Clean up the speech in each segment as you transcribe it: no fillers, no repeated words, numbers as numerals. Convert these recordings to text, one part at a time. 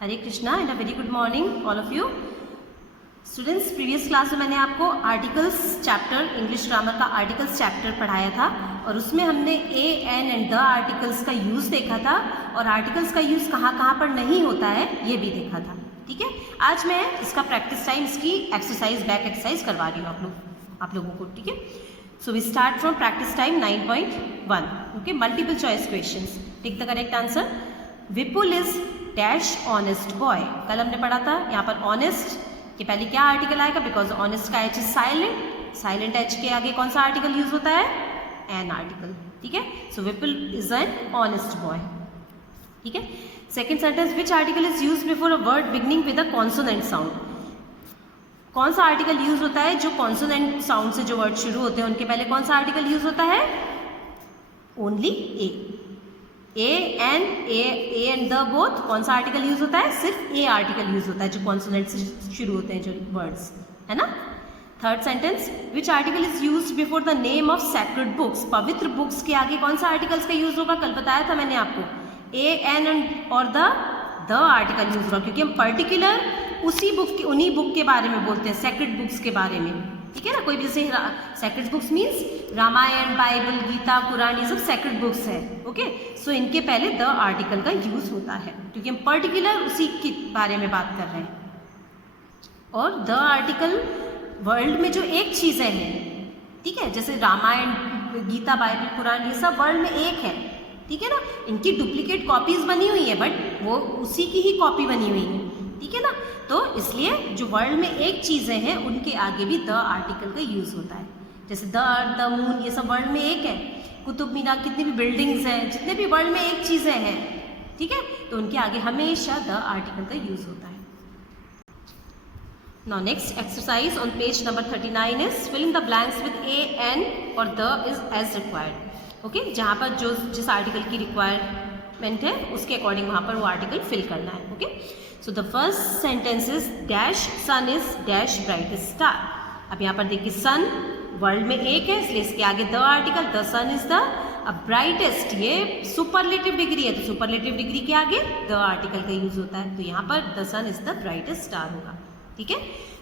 Hare Krishna and a very good morning all of you students. Previous class में मैंने आपको articles chapter English grammar का articles chapter पढ़ाया था और उसमें हमने A N and the articles का यूज़ देखा था और आर्टिकल्स का यूज़ कहाँ कहाँ पर नहीं होता है ये भी देखा था। ठीक है, आज मैं इसका प्रैक्टिस टाइम इसकी एक्सरसाइज बैक एक्सरसाइज करवा रही हूँ आप लोगों को। ठीक है, so we start from practice time 9.1। Okay, multiple choice questions. Take the correct answer. Vipul is dash honest boy. कल हमने पढ़ा था यहाँ पर ऑनेस्ट के पहले क्या आर्टिकल आएगा, बिकॉज ऑनेस्ट का H is silent. Silent H के आगे कौन सा आर्टिकल यूज होता है? An article. ठीक है, सो विपुल इज एन ऑनेस्ट बॉय। ठीक है, second sentence, which article is use before a word beginning with a consonant sound. कौन सा आर्टिकल यूज होता है जो कॉन्सोनेंट साउंड से जो वर्ड शुरू होते हैं उनके पहले कौन सा आर्टिकल यूज होता है? Only A and the both. कौन सा आर्टिकल यूज होता है? सिर्फ ए आर्टिकल यूज होता है जो कॉन्सोनेंट से शुरू होते हैं जो वर्ड्स, है ना। Third sentence, which article is use before the name of sacred books. पवित्र बुक्स के आगे कौन सा आर्टिकल्स का यूज होगा? कल बताया था मैंने आपको, ए एन और द आर्टिकल यूज होगा, क्योंकि हम पर्टिकुलर उसी बुक के उन्हीं बुक के बारे में बोलते हैं, सैक्रेड बुक्स के बारे में। ठीक है ना, कोई भी जैसे sacred books means Ramayana, Bible, Gita, Quran, ये सब सैक्रेड बुक्स है। ओके, सो इनके पहले द आर्टिकल का यूज होता है क्योंकि हम पर्टिकुलर उसी के बारे में बात कर रहे हैं। और द आर्टिकल वर्ल्ड में जो एक चीज़ें हैं, ठीक है, जैसे रामायण, गीता, बाइबल, कुरान, ये सब वर्ल्ड में एक है। ठीक है ना, इनकी डुप्लीकेट कॉपीज बनी हुई है बट वो उसी की ही कॉपी बनी हुई है। ठीक है ना, तो इसलिए जो वर्ल्ड में एक चीज़ें हैं उनके आगे भी द आर्टिकल का यूज़ होता है। जैसे द अर्थ, द मून, ये सब वर्ल्ड में एक है। कुतुब मीनार, कितनी भी बिल्डिंग्स हैं, जितने भी वर्ल्ड में एक चीज़ें हैं, ठीक है, तो उनके आगे हमेशा द आर्टिकल का यूज़ होता है। Now next exercise on page number 39 is fill in the blanks with a an और the is as required. Okay, जहाँ पर जो जिस आर्टिकल की रिक्वायरमेंट है उसके अकॉर्डिंग वहाँ पर वो आर्टिकल फिल करना है। Okay, so the first sentence is dash sun is dash brightest star. अब यहाँ पर देखिए सन वर्ल्ड में एक है इसलिए इसके आगे the article, the sun is the. अब ब्राइटेस्ट ये सुपरलेटिव डिग्री है तो सुपरलेटिव डिग्री के आगे द आर्टिकल का यूज होता है, तो यहाँ पर the sun is the brightest star होगा। ठीक है,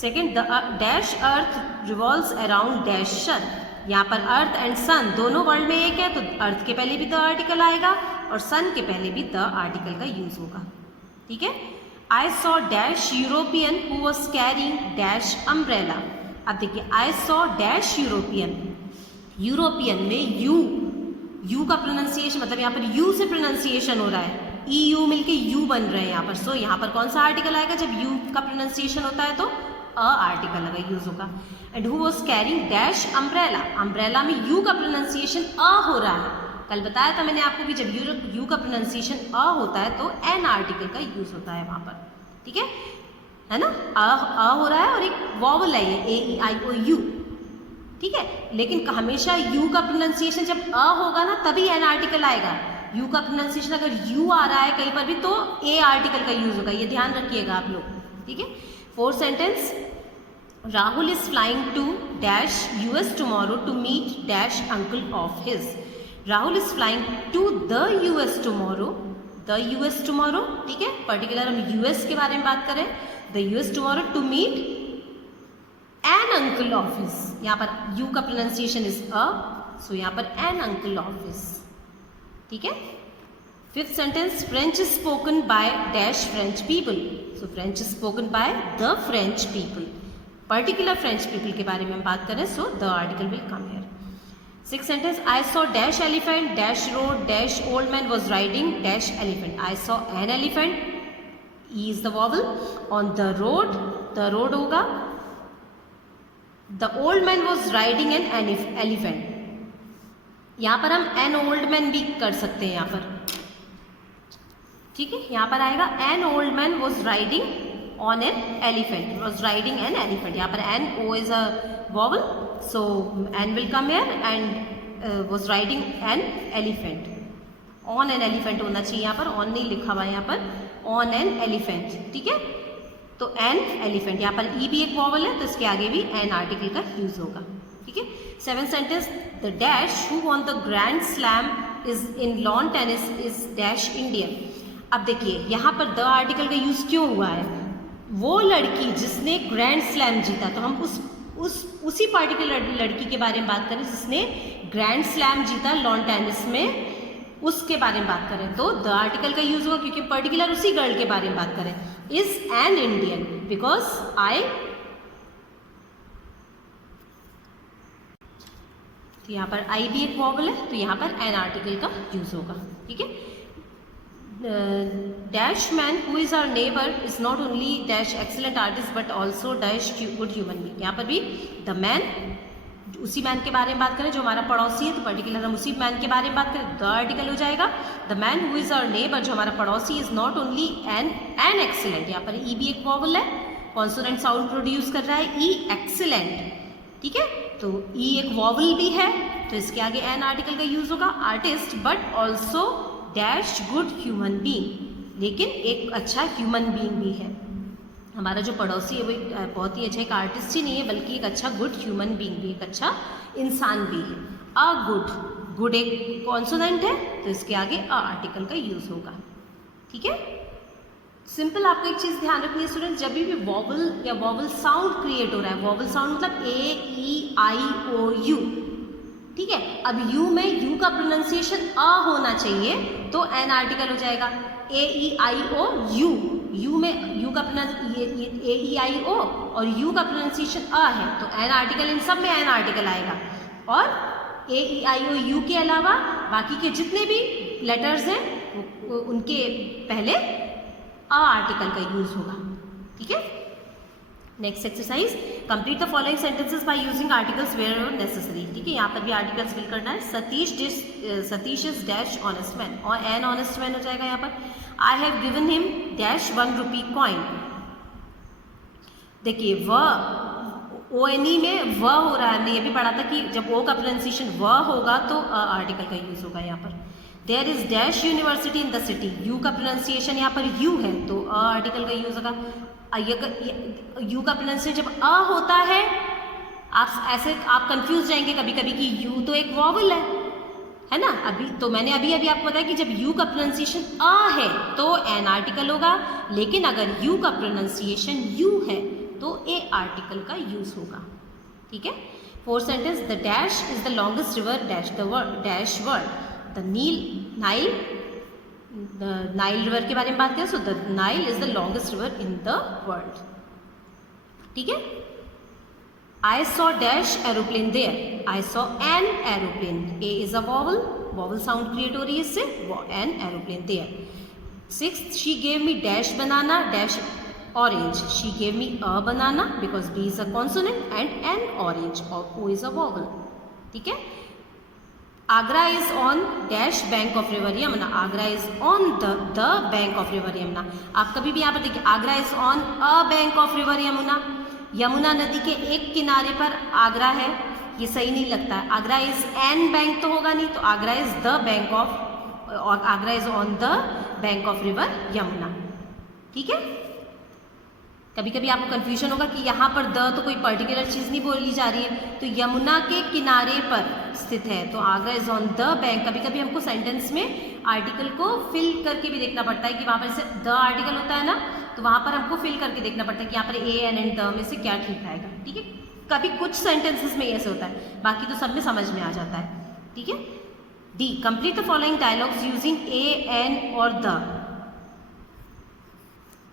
second, the dash earth revolves around dash sun. यहाँ पर अर्थ एंड सन दोनों वर्ल्ड में एक है तो अर्थ के पहले भी द आर्टिकल आएगा और सन के पहले भी द आर्टिकल का यूज होगा। ठीक है, I saw dash European who was carrying dash umbrella. अब देखिए आई सॉ डैश यूरोपियन, यूरोपियन में यू का प्रोनाउंसिएशन, मतलब यहाँ पर यू से प्रोनाउंसिएशन हो रहा है, ई यू मिलके यू बन रहे हैं यहाँ पर। सो यहाँ पर कौन सा आर्टिकल आएगा? जब यू का प्रोनाउंसिएशन होता है तो अ आर्टिकल का यूज होगा। And who was carrying dash umbrella, umbrella में यू का प्रोनाउंसिएशन अ हो रहा है। कल बताया था मैंने आपको कि जब यू का प्रोनाउंसिएशन अ होता है तो एन आर्टिकल का यूज होता है वहाँ पर। ठीक है ना, अ हो रहा है और एक वॉवल है ये ए ई आई ओ यू। ठीक है, लेकिन हमेशा यू का प्रोनाउंसिएशन जब अ होगा ना तभी एन आर्टिकल आएगा। यू का प्रोनाउंसिएशन अगर यू आ रहा है कहीं पर भी तो ए आर्टिकल का यूज होगा, ये ध्यान रखिएगा आप लोग। ठीक है, fourth sentence, Rahul is flying to dash US tomorrow to meet dash uncle of his. Rahul is flying to the US tomorrow, the US tomorrow. ठीक है, पर्टिकुलर हम यूएस के बारे में बात करें, the US tomorrow to meet an uncle of his. यहाँ पर यू का प्रोनाउंसिएशन इज अ, सो यहाँ पर एन अंकल ऑफ हिज। ठीक है, fifth sentence, French is spoken by dash French people. So French is spoken by the French people, particular French people के बारे में हम बात करें, so the article will come here. Six sentence, I saw dash elephant dash road dash old man was riding dash elephant. I saw an elephant, E is the vowel, on the road होगा, the old man was riding an elephant. यहाँ पर हम N old man भी कर सकते हैं यहाँ पर। ठीक है, यहाँ पर आएगा an old man was riding on an elephant, was riding an elephant. यहाँ पर an O is a vowel, so n will come here and was riding an elephant, on an elephant होना चाहिए यहाँ पर, on नहीं लिखा हुआ है यहाँ पर, on an elephant। ठीक है, तो an elephant, यहाँ पर e भी एक वॉवल है तो इसके आगे भी an आर्टिकल का यूज होगा। ठीक है, seventh sentence, the dash who won the grand slam is in lawn tennis is dash Indian. अब देखिए यहाँ पर द आर्टिकल का यूज़ क्यों हुआ है, वो लड़की जिसने ग्रैंड स्लैम जीता, तो हम उसी पर्टिकुलर लड़की के बारे में बात करें जिसने ग्रैंड स्लैम जीता लॉन टेनिस में, उसके बारे में बात करें तो द आर्टिकल का यूज होगा, क्योंकि पर्टिकुलर उसी गर्ल के बारे में बात करें। Is an Indian, because I, तो यहाँ पर आई भी एक वॉवल है, तो यहाँ पर एन आर्टिकल का यूज होगा। ठीक है, dash man who is our neighbour is not only dash excellent artist but also dash good human being. यहाँ पर भी द मैन, उसी मैन के बारे में बात करें जो हमारा पड़ोसी है, तो पर्टिकुलर हम उसी मैन के बारे में बात करें, द आर्टिकल हो जाएगा। The man who is our neighbour, जो हमारा पड़ोसी, is not only an excellent, यहाँ पर ई भी एक वॉवल है, कॉन्सोनेंट साउंड प्रोड्यूस कर रहा है ई, एक्सीलेंट। ठीक है, तो ई एक वॉवल भी है, तो इसके आगे एन आर्टिकल का यूज होगा। Artist but also dash good human being, लेकिन एक अच्छा ह्यूमन बीइंग भी है। हमारा जो पड़ोसी है वो बहुत ही अच्छा एक आर्टिस्ट ही नहीं है, बल्कि एक अच्छा गुड ह्यूमन बीइंग भी, एक अच्छा इंसान भी है। अ गुड, गुड एक कॉन्सोनेंट है, तो इसके आगे अ आर्टिकल का यूज होगा। ठीक है, सिंपल आपको एक चीज़ ध्यान रखनी है स्टूडेंट, जब भी वॉवल या वॉवल साउंड क्रिएट हो रहा है, वॉवल साउंड मतलब ए ई आई ओ यू। ठीक है, अब यू में यू का प्रोनाउंसिएशन अ होना चाहिए, तो एन आर्टिकल हो जाएगा। ए ई आई ओ यू, यू में यू का ए ई आई ओ और यू का प्रोनाउंसिएशन अ है, तो एन आर्टिकल, इन सब में एन आर्टिकल आएगा। और ए ई आई ओ यू के अलावा बाकी के जितने भी लेटर्स हैं उनके पहले अ आर्टिकल का यूज होगा। ठीक है, next exercise, complete the following sentences by using articles where necessary. ठीक है, यहाँ पर भी आर्टिकल्स फिल करना है। Satish is dash honest man, और एन ऑनेस्ट मैन हो जाएगा यहाँ पर। I have given him dash 1 rupee coin. देखिए व ओ एन ई में व हो रहा है, हमने ये भी पढ़ा था कि जब ओ का प्रोनाउंसिएशन व होगा तो आर्टिकल का यूज होगा यहाँ पर। There is dash university in the city, U का प्रोनाउंसिएशन यहाँ पर यू है, तो अ आर्टिकल का यूज होगा। यू का प्रोनाउंसिएशन जब अ होता है, आप कंफ्यूज जाएंगे कभी कभी कि यू तो एक वॉवल है ना। अभी तो मैंने अभी आपको बताया कि जब यू का प्रोनाउंसिएशन अ है तो एन आर्टिकल होगा, लेकिन अगर यू का प्रोनाउंसिएशन यू है तो ए आर्टिकल का यूज होगा। ठीक है, fourth sentence, the dash is the longest river dash the dash world. The Nile river के बारे में बात करें, so the Nile is the longest river in the world. ठीक है, I saw dash aeroplane there, I saw an aeroplane, A is a vowel, vowel sound create हो रही है इससे, an aeroplane there. Sixth, she gave me dash banana dash orange, she gave me a banana because B is a consonant and an orange, और O is a vowel. ठीक है, Agra is on dash bank of river Yamuna, Agra is on the bank of river Yamuna. आप कभी भी यहाँ पर देखिए, Agra is on a bank of river Yamuna, Yamuna नदी के एक किनारे पर आगरा है, ये सही नहीं लगता है। आगरा इज एन बैंक तो होगा नहीं, तो Agra is the bank of, और Agra is on the bank of river Yamuna. ठीक है, कभी कभी आपको कंफ्यूजन होगा कि यहाँ पर द तो कोई पर्टिकुलर चीज़ नहीं बोली जा रही है, तो यमुना के किनारे पर स्थित है, तो Agra is on the bank. कभी कभी हमको सेंटेंस में आर्टिकल को फिल करके भी देखना पड़ता है कि वहाँ पर जैसे द आर्टिकल होता है ना, तो वहाँ पर हमको फिल करके देखना पड़ता है कि यहाँ पर ए एन एंड द में से क्या ठीक आएगा। ठीक है, कभी कुछ सेंटेंसेस में ऐसे होता है, बाकी तो सब में समझ में आ जाता है। ठीक है, D, complete the following dialogues using A an और द।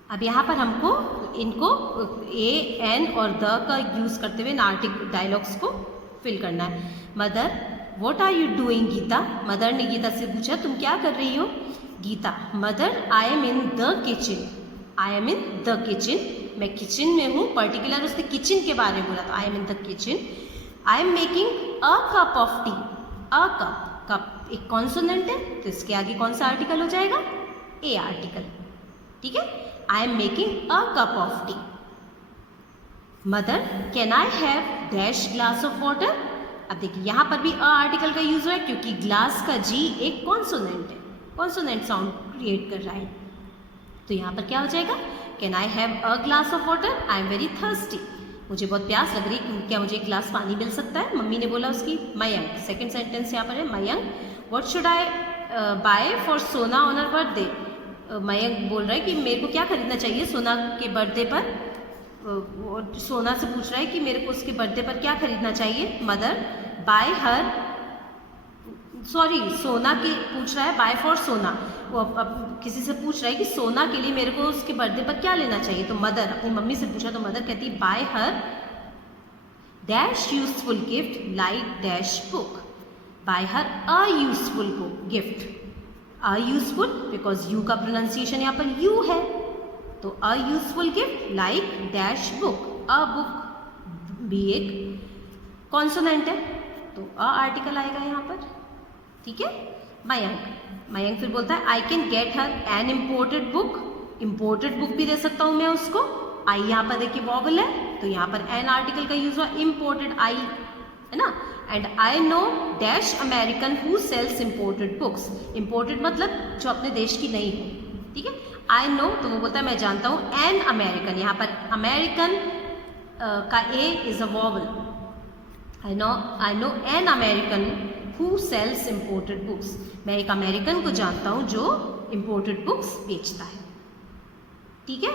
अब यहाँ पर हमको इनको ए एन और द का यूज़ करते हुए आर्टिकल डायलॉग्स को फिल करना है। Mother, what are you doing Gita, mother ने गीता से पूछा तुम क्या कर रही हो। Gita, mother I am in the kitchen, I am in the kitchen, मैं किचन में हूँ, पर्टिकुलर उसने किचन के बारे में बोला, तो आई am in the kitchen. I am making a cup of T, a cup, cup एक कॉन्सोनेंट है, तो इसके आगे कौन सा आर्टिकल हो जाएगा, ए आर्टिकल। ठीक है, I am making a cup of tea. Mother, can I have dash glass of water? अब देखिए यहाँ पर भी अ आर्टिकल का यूज हुआ है, क्योंकि ग्लास का जी एक कॉन्सोनेंट है, कॉन्सोनेंट साउंड क्रिएट कर रहा है, तो यहाँ पर क्या हो जाएगा, can I have a glass of water, I am very thirsty, मुझे बहुत प्यास लग रही है, क्या मुझे एक ग्लास पानी मिल सकता है। मम्मी ने बोला उसकी। मयंक, सेकेंड सेंटेंस यहाँ पर है, Mayank, what should I buy for Sona on her birthday, Mayank बोल रहा है कि मेरे को क्या खरीदना चाहिए सोना के बर्थडे पर, सोना से पूछ रहा है कि मेरे को उसके बर्थडे पर क्या खरीदना चाहिए। मदर बाय हर, सॉरी सोना के पूछ रहा है, बाय फॉर सोना, वो अब किसी से पूछ रहा है कि सोना के लिए मेरे को उसके बर्थडे पर क्या लेना चाहिए। तो मदर अपनी मम्मी से पूछा, तो मदर कहती है bye her dash useful gift like dash book, bye her a useful gift, a useful because you का प्रोनाउंसिएशन यहाँ पर यू है, तो a useful gift like dash book, a book भी एक कॉन्सोनेंट है तो अ आर्टिकल आएगा यहाँ पर, ठीक है। मयंक फिर बोलता है I can get her an imported book, imported book भी दे सकता हूँ मैं उसको, आई यहाँ पर देखिए वॉवल है तो यहाँ पर एन आर्टिकल का यूज हुआ, इम्पोर्टेड आई है ना। And I know dash American who sells imported books, imported मतलब जो अपने देश की नहीं हो, ठीक है। आई नो तो वो बोलता है मैं जानता हूँ, एन अमेरिकन यहाँ पर अमेरिकन का A is a vowel, I know an American who sells imported books, मैं एक अमेरिकन को जानता हूँ जो इम्पोर्टेड बुक्स बेचता है, ठीक है।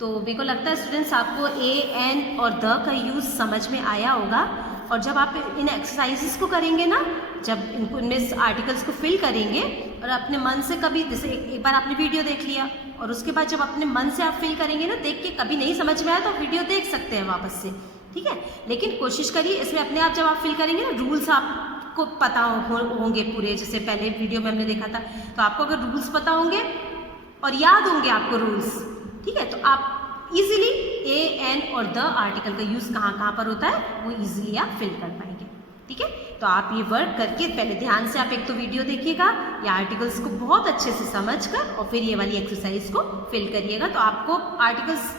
तो मेरे को लगता है स्टूडेंट्स आपको ए एन और द का यूज़ समझ में आया होगा, और जब आप इन एक्सरसाइजेस को करेंगे ना, जब इनमें आर्टिकल्स को फिल करेंगे और अपने मन से कभी, जैसे एक बार आपने वीडियो देख लिया और उसके बाद जब अपने मन से आप फिल करेंगे ना, देख के कभी नहीं समझ में आया तो वीडियो देख सकते हैं वापस से, ठीक है। लेकिन कोशिश करिए इसमें अपने आप जब आप फिल करेंगे ना, रूल्स आपको पता होंगे पूरे, जैसे पहले वीडियो में हमने देखा था, तो आपको अगर रूल्स पता होंगे और याद होंगे आपको रूल्स, ठीक है, तो आप इजीली ए एन और द आर्टिकल का यूज़ कहाँ पर होता है वो इजीली आप फिल कर पाएंगे, ठीक है। तो आप ये वर्क करके पहले ध्यान से आप एक तो वीडियो देखिएगा, या आर्टिकल्स को बहुत अच्छे से समझकर और फिर ये वाली एक्सरसाइज को फिल करिएगा, तो आपको आर्टिकल्स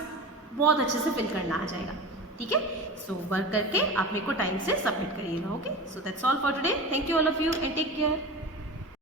बहुत अच्छे से फिल करना आ जाएगा, ठीक है। सो वर्क करके आप मेरे को टाइम से सबमिट करिएगा, okay. So that's all for today, thank you all of you and take care.